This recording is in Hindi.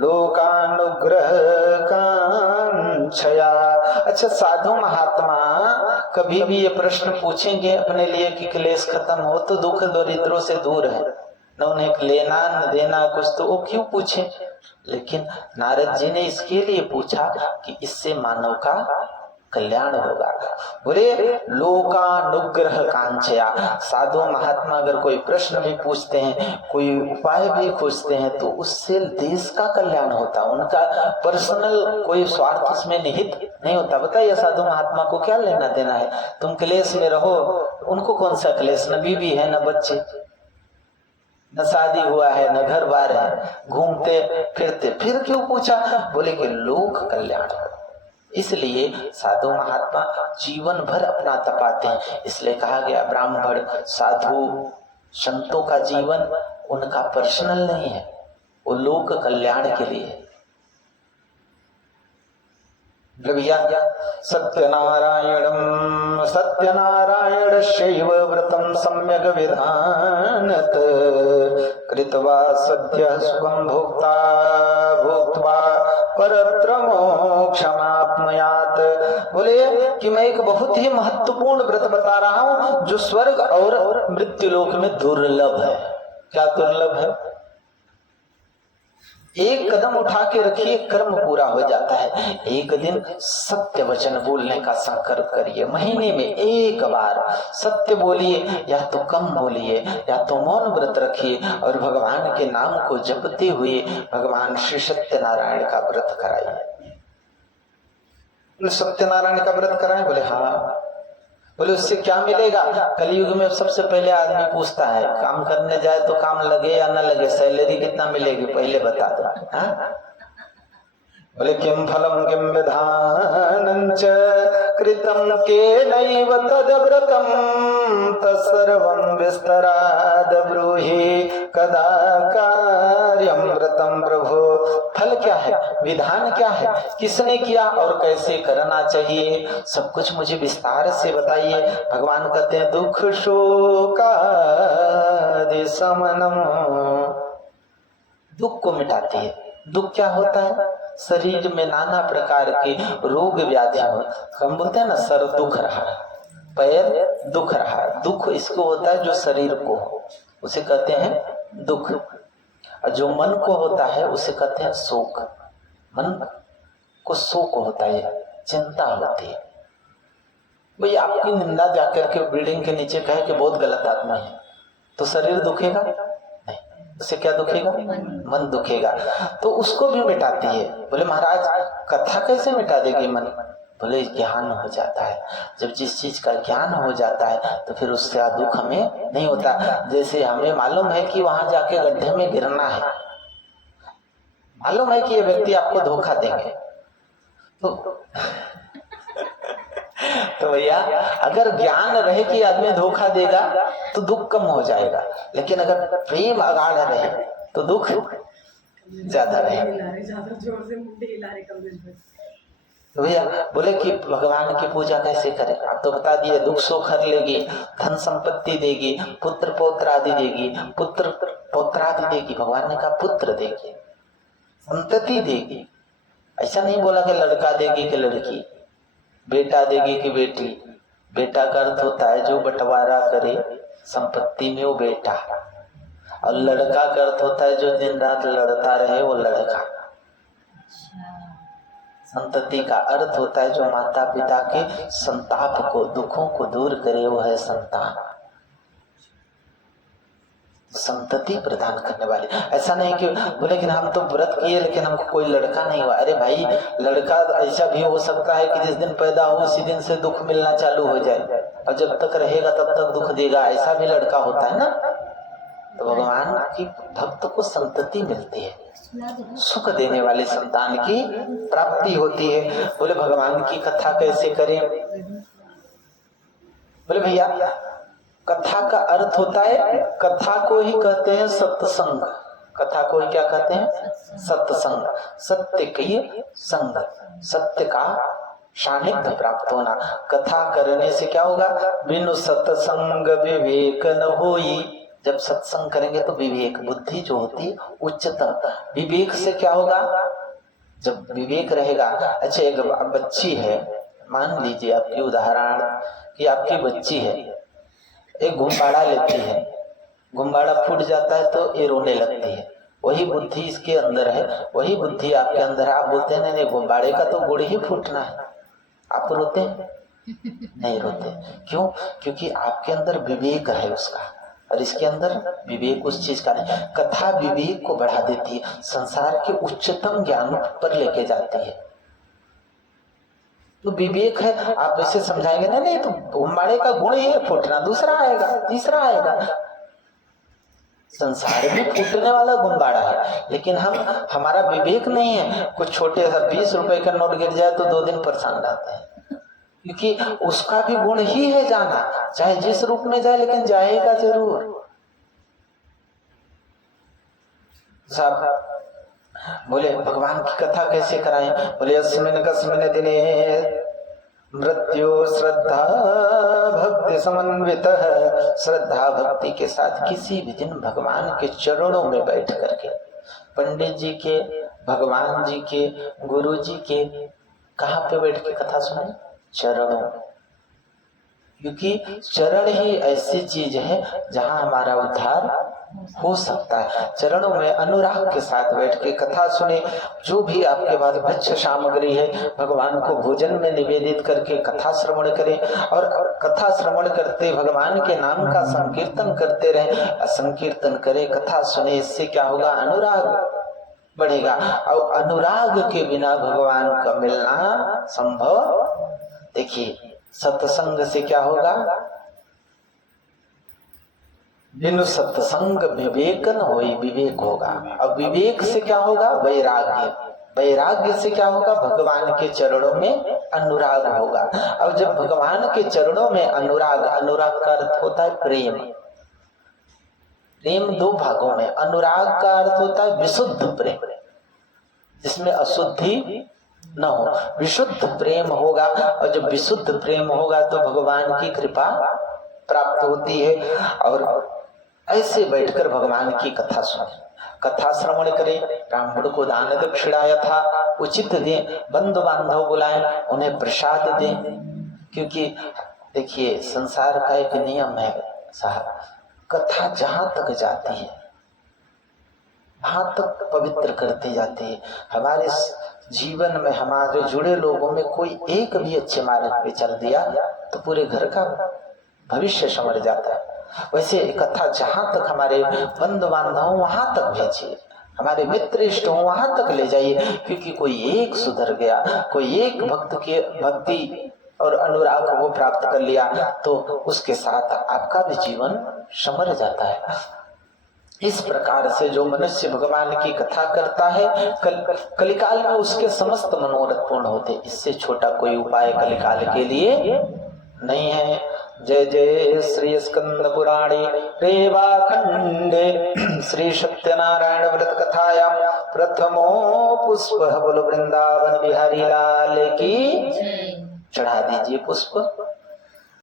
लोकानुग्रह कांक्षया। अच्छा, साधु महात्मा कभी भी ये प्रश्न पूछेंगे अपने लिए कि क्लेश खत्म हो, तो दुख दरिद्रों से दूर है, न उन्हें लेना न देना कुछ, तो वो क्यों पूछे? लेकिन नारद जी ने इसके लिए पूछा कि इससे मानव का कल्याण होगा। बोले लोकानुग्रह कांक्षया। साधु महात्मा अगर कोई प्रश्न भी पूछते हैं, कोई उपाय भी खोजते हैं, तो उससे देश का कल्याण होता, उनका पर्सनल कोई स्वार्थ उसमें निहित नहीं होता। बताइए साधु महात्मा को क्या लेना देना है? तुम क्लेश में रहो, उनको कौन सा क्लेश? न बीवी है, न बच्चे, न शादी हुआ है, न घर बार है, घूमते फिरते, फिर क्यों पूछा? बोले कि लोक कल्याण हो। इसलिए साधु महात्मा जीवन भर अपना तपाते हैं। इसलिए कहा गया ब्राह्मण साधु संतों का जीवन उनका पर्सनल नहीं है, वो लोक कल्याण के लिए है। सत्यनारायणं सत्यनारायणस्यैव व्रतं सम्यग् विधानत् कृत्वा सद्यः सुखं भोक्ता भोक्त्वा परत्र मोक्षमाप्नुयात्। बोले कि मैं एक बहुत ही महत्वपूर्ण व्रत बता रहा हूं जो स्वर्ग और मृत्यु लोक में दुर्लभ है। क्या दुर्लभ है? एक कदम उठा के रखिए, कर्म पूरा हो जाता है। एक दिन सत्य वचन बोलने का संकल्प करिए, महीने में एक बार सत्य बोलिए, या तो कम बोलिए, या तो मौन व्रत रखिए, और भगवान के नाम को जपते हुए भगवान श्री सत्यनारायण का व्रत कराइए। सत्यनारायण का व्रत कराएं? बोले हाँ। बोले उससे क्या मिलेगा? कलयुग में सबसे पहले आदमी पूछता है, काम करने जाए तो काम लगे या न लगे, सैलरी कितना मिलेगी पहले बता दो। बोले किम फलम किम विधानं च कृतं केनैव तद्व्रतं तत्सर्वं विस्तराद ब्रूहि कदा कार्यं व्रतं प्रभो। फल क्या है, विधान क्या है, किसने किया और कैसे करना चाहिए, सब कुछ मुझे विस्तार से बताइए। भगवान कहते हैं दुख शोकादि शमनम, दुख को मिटाती है। दुख क्या होता है? शरीर में नाना प्रकार के रोग व्याधि हो। हम बोलते हैं ना सर दुख रहा, पैर दुख रहा, दुख इसको होता है जो शरीर को हो, उसे कहते हैं दुख। और जो मन को होता है उसे कहते हैं शोक। मन को शोक होता है, चिंता होती है। भाई आपकी निंदा जाकर के बिल्डिंग के नीचे कहे कि बहुत गलत आदमी है, तो शरीर दुखेगा नहीं, उससे क्या दुखेगा? मन दुखेगा। तो उसको भी मिटाती है। बोले महाराज कथा कैसे मिटा देगी मन? बोले ज्ञान हो जाता है। जब जिस चीज का ज्ञान हो जाता है तो फिर उससे दुख हमें नहीं होता। जैसे हमें मालूम है कि वहां जाके गड्ढे में गिरना है, मालूम है कि ये व्यक्ति आपको धोखा देंगे, तो भैया अगर ज्ञान रहे कि आदमी धोखा देगा तो दुख कम हो जाएगा, लेकिन अगर प्रेम अगाढ़ रहे तो दुख ज्यादा रहेगा। तो भैया बोले कि भगवान की पूजा कैसे करें? आप तो बता दिए दुख सुख हर लेगी, धन संपत्ति देगी, पुत्र पौत्र आदि देगी, पुत्र पौत्र आदि देगी। भगवान ने कहा पुत्र देगी, संतति देगी। ऐसा नहीं बोला कि लड़का देगी कि लड़की, बेटा देगी कि बेटी। बेटा का अर्थ होता है जो बंटवारा करे संपत्ति में, वो बेटा। और लड़का का अर्थ होता है जो दिन रात लड़ता रहे, वो लड़का। संतति का अर्थ होता है जो माता पिता के संताप को, दुखों को दूर करे, वो है संतान। संतति प्रदान करने वाले। ऐसा नहीं कि बोले कि हम तो व्रत किए लेकिन हमको कोई लड़का नहीं हुआ। अरे भाई लड़का ऐसा भी हो सकता है कि जिस दिन पैदा हो उसी दिन से दुख मिलना चालू हो जाए, और जब तक रहेगा तब तक दुख देगा, ऐसा भी लड़का होता है ना। तो भगवान की भक्त को संतति मिलती है, सुख देने वाले संतान की प्राप्ति होती है। बोले भगवान की कथा कैसे करें? बोले भैया कथा का अर्थ होता है, कथा को ही कहते हैं सत्संग। कथा को ही क्या कहते हैं? सत्संग। सत्य की संगत, सत्य का सानिध्य प्राप्त होना। कथा करने से क्या होगा? बिनु सत्संग विवेक न होई। जब सत्संग करेंगे तो विवेक बुद्धि जो होती उच्चतम, विवेक से क्या होगा, जब विवेक रहेगा। अच्छा एक बच्ची है, मान लीजिए आपकी उदाहरण कि आपकी बच्ची है, एक गुब्बारा लेती है, गुब्बारा फूट जाता है तो ये रोने लगती है, वही बुद्धि इसके अंदर है, वही बुद्धि आपके अंदर है। आप बोलते हैं नहीं गुब्बारे का तो गुड़ ही फूटना है, आप रोते हैं? नहीं रोते। क्यों? क्योंकि आपके अंदर विवेक है उसका, और इसके अंदर विवेक उस चीज का नहीं। कथा विवेक को बढ़ा देती है, संसार के उच्चतम ज्ञान पर लेके जाती है। तो विवेक है, आप इसे समझाएंगे ना, नहीं तो गुब्बारे का गुण ये फूटना, दूसरा आएगा, तीसरा आएगा। संसार भी फूटने वाला गुब्बारा है, लेकिन हमारा विवेक नहीं है। कुछ छोटे सा 20 रुपए का नोट गिर जाए तो 2 दिन परेशान रहते हैं, क्योंकि उसका भी गुण ही है जाना, चाहे जिस रूप में जाए लेकिन जाएगा जरूर। साहब बोले भगवान की कथा कैसे कराएं? बोले अस्मिन् कस्मिन् दिने मृत्यु श्रद्धा भक्ति समन्वितः, श्रद्धा भक्ति के साथ किसी भी दिन भगवान के चरणों में बैठ करके, पंडित जी के, भगवान जी के, गुरु जी के, कहाँ पे बैठ के कथा सुने? चरणों। क्योंकि चरण ही ऐसी चीज है जहां हमारा उद्धार हो सकता है। चरणों में अनुराग के साथ बैठ के कथा सुने, जो भी आपके पास भक्ष्य सामग्री है भगवान को भोजन में निवेदित करके कथा श्रवण करें, और कथा श्रवण करते भगवान के नाम का संकीर्तन करते रहे, संकीर्तन करे, कथा सुने। इससे क्या होगा? अनुराग बढ़ेगा, और अनुराग के बिना भगवान का मिलना संभव। देखिए सत्संग से क्या होगा? बिनु सत्संग विवेक न होई, विवेक होगा। अब विवेक से क्या होगा? वैराग्य। वैराग्य से क्या होगा? भगवान के चरणों में अनुराग होगा। अब जब भगवान के चरणों में अनुराग, अनुराग का अर्थ होता है प्रेम। प्रेम 2 भागों में, अनुराग का अर्थ होता है विशुद्ध प्रेम, जिसमें अशुद्धि न हो, विशुद्ध प्रेम होगा। और जब विशुद्ध प्रेम होगा तो भगवान की कृपा प्राप्त होती है। और ऐसे बैठकर भगवान की कथा सुने, कथा श्रवण करें, ब्राह्मण को दान दक्षिणा यथा उचित दें, बंधु बांधव बुलाएं, उन्हें प्रसाद दें। क्योंकि देखिए संसार का एक नियम है साहब, कथा जहां तक जाती है वहां तक पवित्र करती जाती है। हमारे जीवन में हमारे जुड़े लोगों में कोई एक भी अच्छे मार्ग पे चल दिया तो पूरे घर का भविष्य संवर जाता है। वैसे कथा जहां तक हमारे बंधु बांधव वहां तक भेजिए, हमारे मित्र इष्ट हो वहां तक ले जाइए। क्योंकि कोई एक सुधर गया, कोई एक भक्त के भक्ति और अनुराग को प्राप्त कर लिया तो उसके साथ आपका भी जीवन संवर जाता है। इस प्रकार से जो मनुष्य भगवान की कथा करता है कलिकाल में उसके समस्त मनोरथ पूर्ण होते। इससे छोटा कोई उपाय कलिकाल के लिए नहीं है। जय जय श्री स्कंद पुराणे रेवाखंडे श्री सत्यनारायण व्रत कथायां प्रथमो पुष्प बोलो वृंदावन बिहारी लाल की। चढ़ा दीजिए पुष्प।